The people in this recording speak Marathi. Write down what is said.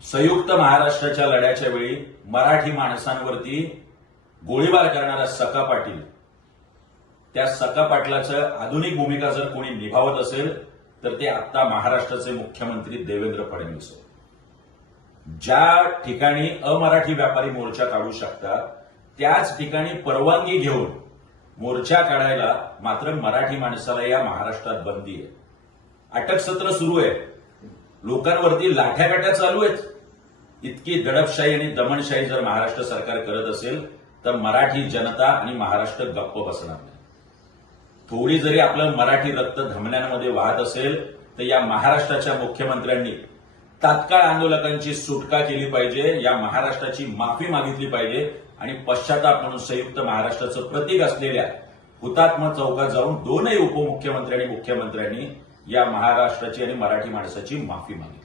संयुक्त महाराष्ट्राच्या लढ्याच्या वेळी मराठी माणसांवरती गोळीबार करणारा सखा पाटील, त्या सखा पाटलाचं आधुनिक भूमिका जर कोणी निभावत असेल तर ते आता महाराष्ट्राचे मुख्यमंत्री देवेंद्र फडणवीस आहेत. ज्या ठिकाणी अमराठी व्यापारी मोर्चा काढू शकतात त्याच ठिकाणी परवानगी घेऊन मोर्चा काढायला मात्र मराठी माणसाला या महाराष्ट्रात बंदी आहे. अटक सत्र सुरू आहे, लोकांवरती लाठ्याकाठ्या चालू आहेत. इतकी दडपशाही आणि दमनशाही जर महाराष्ट्र सरकार करत असेल तर मराठी जनता आणि महाराष्ट्र गप्प बसणार नाही. थोडी जरी आपलं मराठी रक्त धमन्यांमध्ये वाहत असेल तर या महाराष्ट्राच्या मुख्यमंत्र्यांनी तात्काळ आंदोलकांची सुटका केली पाहिजे, या महाराष्ट्राची माफी मागितली पाहिजे आणि पश्चाताप म्हणून संयुक्त महाराष्ट्राचं प्रतीक असलेल्या हुतात्मा चौकात जाऊन दोनही उपमुख्यमंत्री आणि मुख्यमंत्र्यांनी या महाराष्ट्राची आणि मराठी माणसाची माफी मागितली.